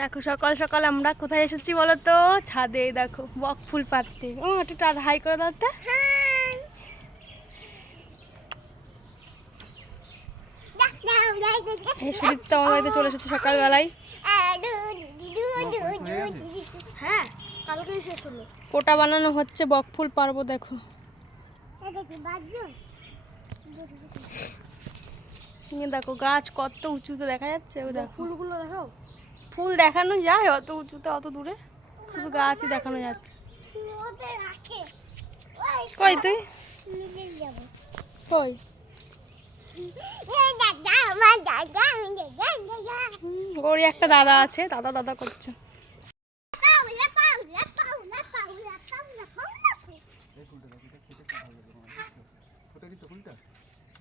দেখো সকাল সকাল আমরা কোথায় এসেছি বলো তো? ছাদে দেখো বক ফুল পাততে ও একটু হাই করে দাও তো। এই সুদীপ্ত আমার বাড়িতে চলে এসেছে সকালবেলায়। হ্যাঁ কোটা বানানো হচ্ছে বক ফুল পারব দেখো। দেখো গাছ কত উঁচুতে দেখা যাচ্ছে দেখো। ফুলগুলো দেখো। ফুল দেখানো যায়, অত উঁচুতে অত দূরে? শুধু গাছই দেখানো যাচ্ছে। কই তুই? কই? একটা দাদা আছে, দাদা দাদা করছে।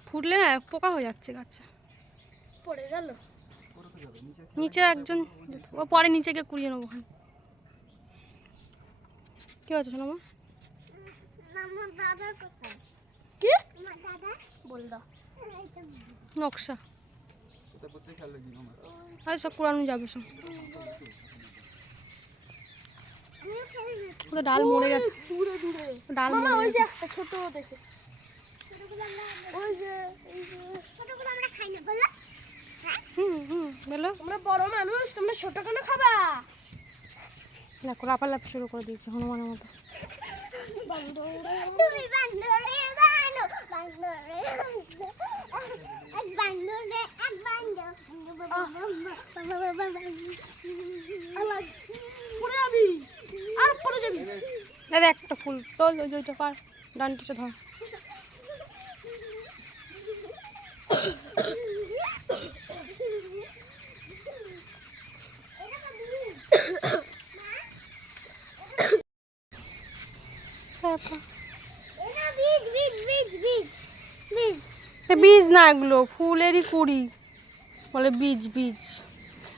ফুটলে না, পোকা হয়ে যাচ্ছে গাছে। পড়ে গেল। নিচে একজন ও পরে নিচে গিয়ে কুড়িয়ে নেব। ওখানে কি আছে শোনো কি? নকশা। আরে সব কুড়ানো যাবে সব। ডাল মরে গেছে। ডাল মরে গেছে। ছোট দেখে। ওই যে ছোটগুলো আমরা খাই না বলো। হুম হুম বলো। তোমরা বড় মানুষ তোমরা ছোট কেন খাবা? দেখো লাফালাফি শুরু করে দিয়েছে হনুমানের মতো। তুই বান্দরে বানো বান্দরে এক বান্দরে এক বান্দর পড়ে যাবি আর পড়ে যাবি। দাদা একটা ফুল তোল ওই যে ওইটা পার ডান্ডিটা ধর তারপর এটা বীজ বীজ বীজ বীজ বীজ বীজ না এগুলো ফুলেরই কুড়ি। বলে বীজ বীজ।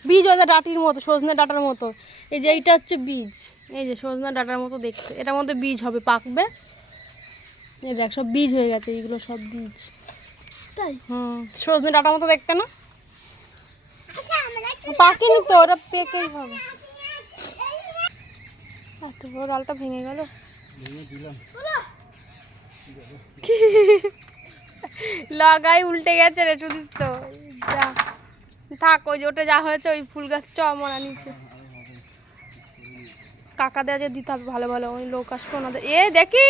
বীজ ওদের ডাটির মতো সজনে ডাটার মতো। এই যে এইটা হচ্ছে বীজ। এই যে সজনে ডাটার মতো দেখতে। এটার মধ্যে বীজ হবে পাকবে। এই দেখ সব বীজ হয়ে গেছে এইগুলো সব বীজ। তাই? হুম সজনে ডাটার মতো দেখতে না? আচ্ছা আমরা পাকেনি তো ওরা পেকেই হবে। এত বড় ডালটা ভেঙে গেল। লাগাই উল্টে গেছে রে সুদীপ তো। যা। থাক ওই যে ওটা যা হয়েছে ওই ফুল গাছ চ মরা নিচে। কাকাদের যে দিতে হবে ভালো ভালো। ওই লোক আসবে ওনাদের। এ দেখি।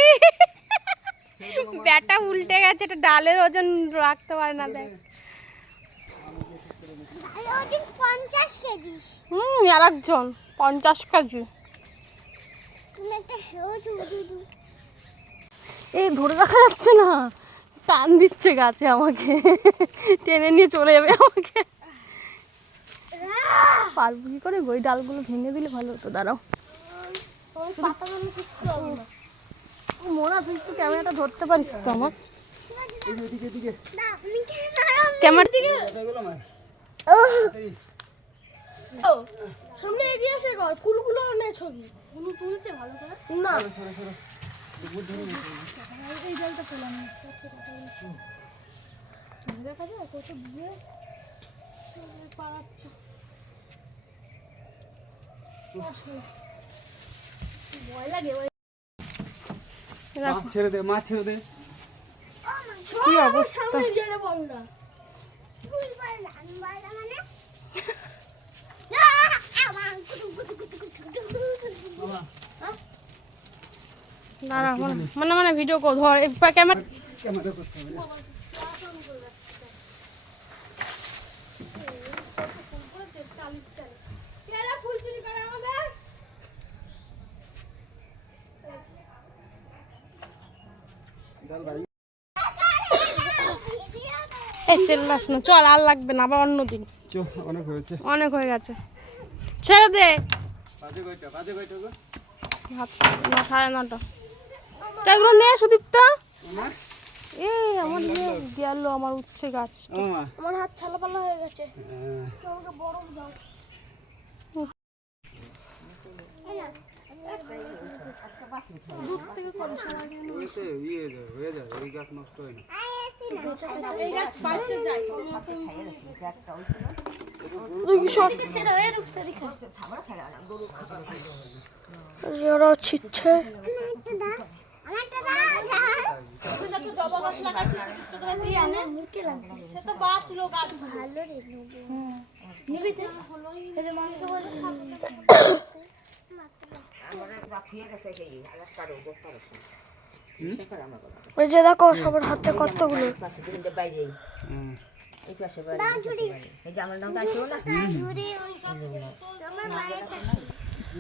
ব্যাটা উল্টে গেছে এটা ডালের ওজন রাখতে পারে না দেখ। হুম আর একজন পঞ্চাশ কেজি। এই ধরে রাখা যাচ্ছে না। টান দিচ্ছে গাছে আমাকে। টেনে নিয়ে চলে যাবে আমাকে। পারব কি করে? ওই ডালগুলো ভেঙে দিলে ভালো হতো দাঁড়াও। মোনা তুই তো ক্যামেরাটা ধরতে পারিস তো আমার? ক্যামেরা দিকে ও সামনে এগিয়ে এসে গো ফুলগুলো নে ছবি। ফুল তুলছে ভালো করে? না। এই জলটা তোলা দেখা যায় কত দিয়ে পাড়াচ্ছে ভয় লাগে ওই ছেড়ে দে মাছ ছেড়ে দে। কি অবস্থা? সামনে গেলে বল না তুই বল আমি বল মানে দাঁড়া মানে- মানে মানে ভিডিও কর ধর ক্যামেরা ক্যামেরা করতে হবে। না। চেল্লাস চল আর লাগবে না আবার অন্য দিন। অনেক হয়েছে। অনেক হয়ে গেছে। ছেড়ে দে। সাড়ে নটা। এগুলো নে সুদীপ্ত। এই আমার নিয়ে গেল আমার উচ্ছে গাছ। আমার হাত ছালাপালা হয়ে গেছে। হ্যাঁ। আমাকে বরফ দাও। ওই তো ইয়ে গাছ নষ্ট হয় না। ছিচ্ছে ওই যে দেখো সবার হাতে কতগুলো হুম। ইউটিউবে দেখেছ তো? ঢাকাটা বড় দিবি না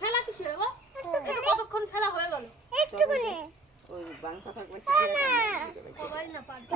খেলা কিসের গো এটা কতক্ষণ খেলা হয়ে গেল? ওই বাংলা থাকবে। না। পারবে।